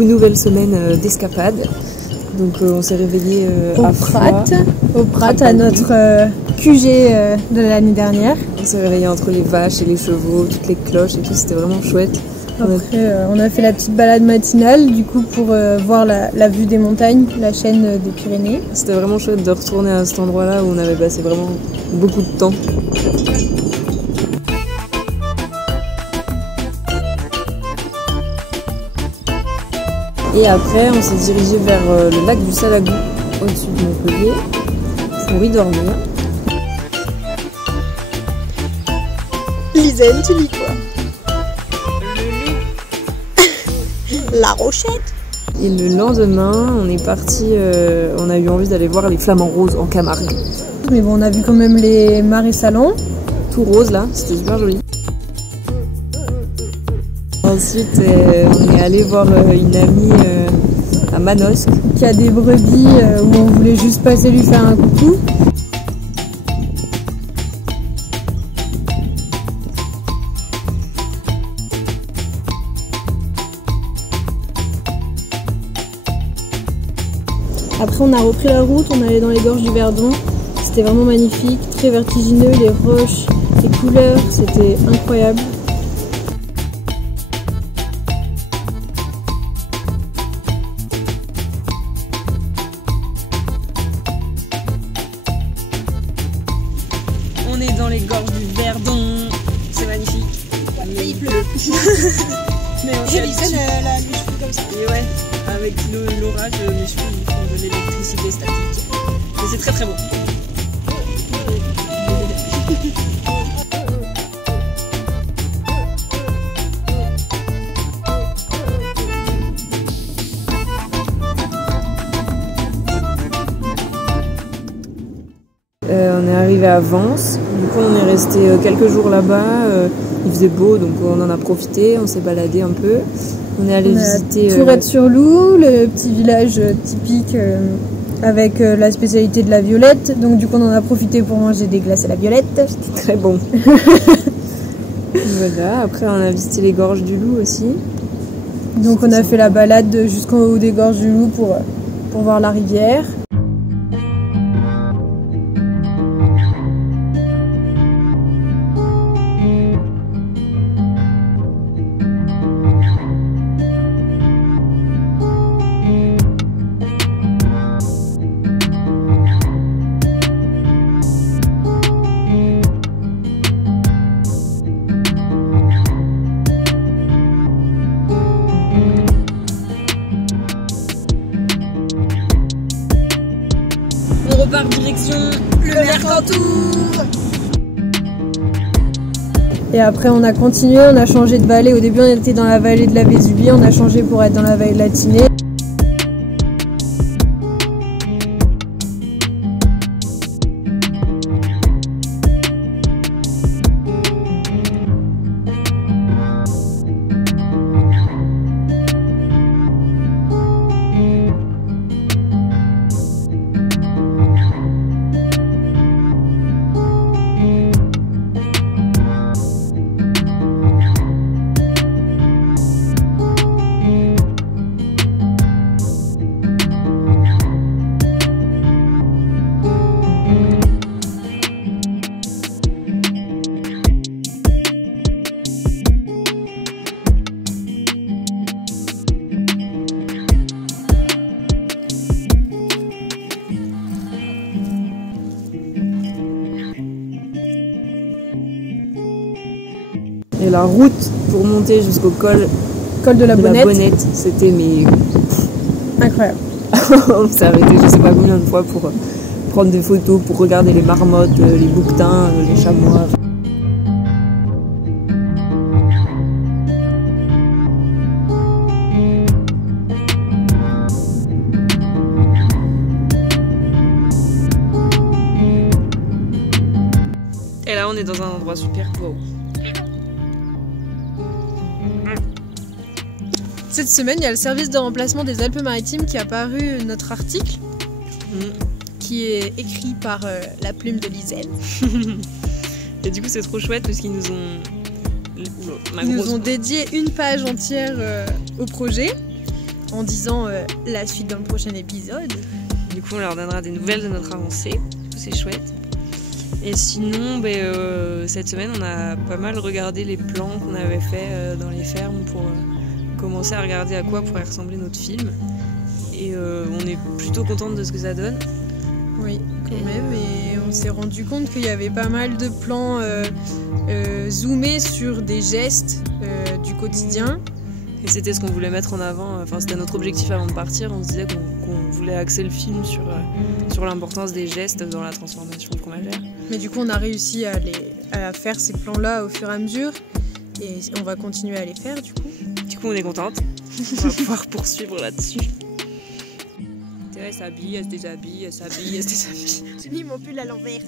coup, nouvelle semaine d'escapade. Donc on s'est réveillé à Prat. Au Prat, à notre QG de l'année dernière. On s'est réveillé entre les vaches et les chevaux, toutes les cloches et tout, c'était vraiment chouette. Après, on a fait la petite balade matinale, du coup, pour voir la vue des montagnes, la chaîne des Pyrénées. C'était vraiment chouette de retourner à cet endroit-là où on avait passé vraiment beaucoup de temps. Et après, on s'est dirigé vers le lac du Salagou, au-dessus de Montpellier, pour y dormir. Lisaine, tu lis quoi? La Rochette. Et le lendemain, on est parti, on a eu envie d'aller voir les flamants roses en Camargue. Mais bon, on a vu quand même les marais salants. Tout rose là, c'était super joli. Ensuite, on est allé voir une amie à Manosque. Qui a des brebis où on voulait juste passer lui faire un coucou. Après on a repris la route, on allait dans les gorges du Verdon. C'était vraiment magnifique, très vertigineux, les roches, les couleurs, c'était incroyable. On est dans les gorges du Verdon, c'est magnifique. Mais il pleut. Mais on J'ai visé les cheveux comme ça. Et ouais, avec l'orage, les cheveux ils font de l'électricité statique. Mais c'est très très beau. On est arrivé à Vence, du coup on est resté quelques jours là-bas, il faisait beau donc on en a profité, on s'est baladé un peu. On est allé visiter Tourette-sur-Loup, le petit village typique avec la spécialité de la violette, donc du coup on en a profité pour manger des glaces à la violette. C'était très bon. Voilà, après on a visité les gorges du Loup aussi. Donc on a fait la balade jusqu'en haut des gorges du Loup pour voir la rivière. On repart direction le Mercantour. Et après on a continué, on a changé de vallée. Au début on était dans la vallée de la Vésubie, on a changé pour être dans la vallée de la Tinée. Et la route pour monter jusqu'au col de la Bonnette, c'était mais incroyable. on s'est arrêté je sais pas combien de fois pour prendre des photos, pour regarder les marmottes, les bouquetins, les chamois. Et là on est dans un endroit super beau. Cette semaine, il y a le service de remplacement des Alpes-Maritimes qui a paru notre article, qui est écrit par la plume de Lisaine. Et du coup, c'est trop chouette parce qu'ils nous ont... Ils nous ont dédié une page entière au projet. en disant la suite dans le prochain épisode. Du coup, on leur donnera des nouvelles de notre avancée. C'est chouette. Et sinon, cette semaine, on a pas mal regardé les plans qu'on avait fait dans les fermes pour commencer à regarder à quoi pourrait ressembler notre film. Et on est plutôt contente de ce que ça donne. Oui, quand même. Et on s'est rendu compte qu'il y avait pas mal de plans zoomés sur des gestes du quotidien. Et c'était ce qu'on voulait mettre en avant. Enfin, c'était notre objectif avant de partir. On se disait qu'on voulait axer le film sur l'importance des gestes dans la transformation du fromagère. Mais du coup, on a réussi à faire ces plans-là au fur et à mesure. Et on va continuer à les faire, du coup. Du coup, on est contente. On va pouvoir poursuivre là-dessus. Elle s'habille, elle se déshabille, elle s'habille, elle se déshabille. J'ai mis mon pull à l'envers.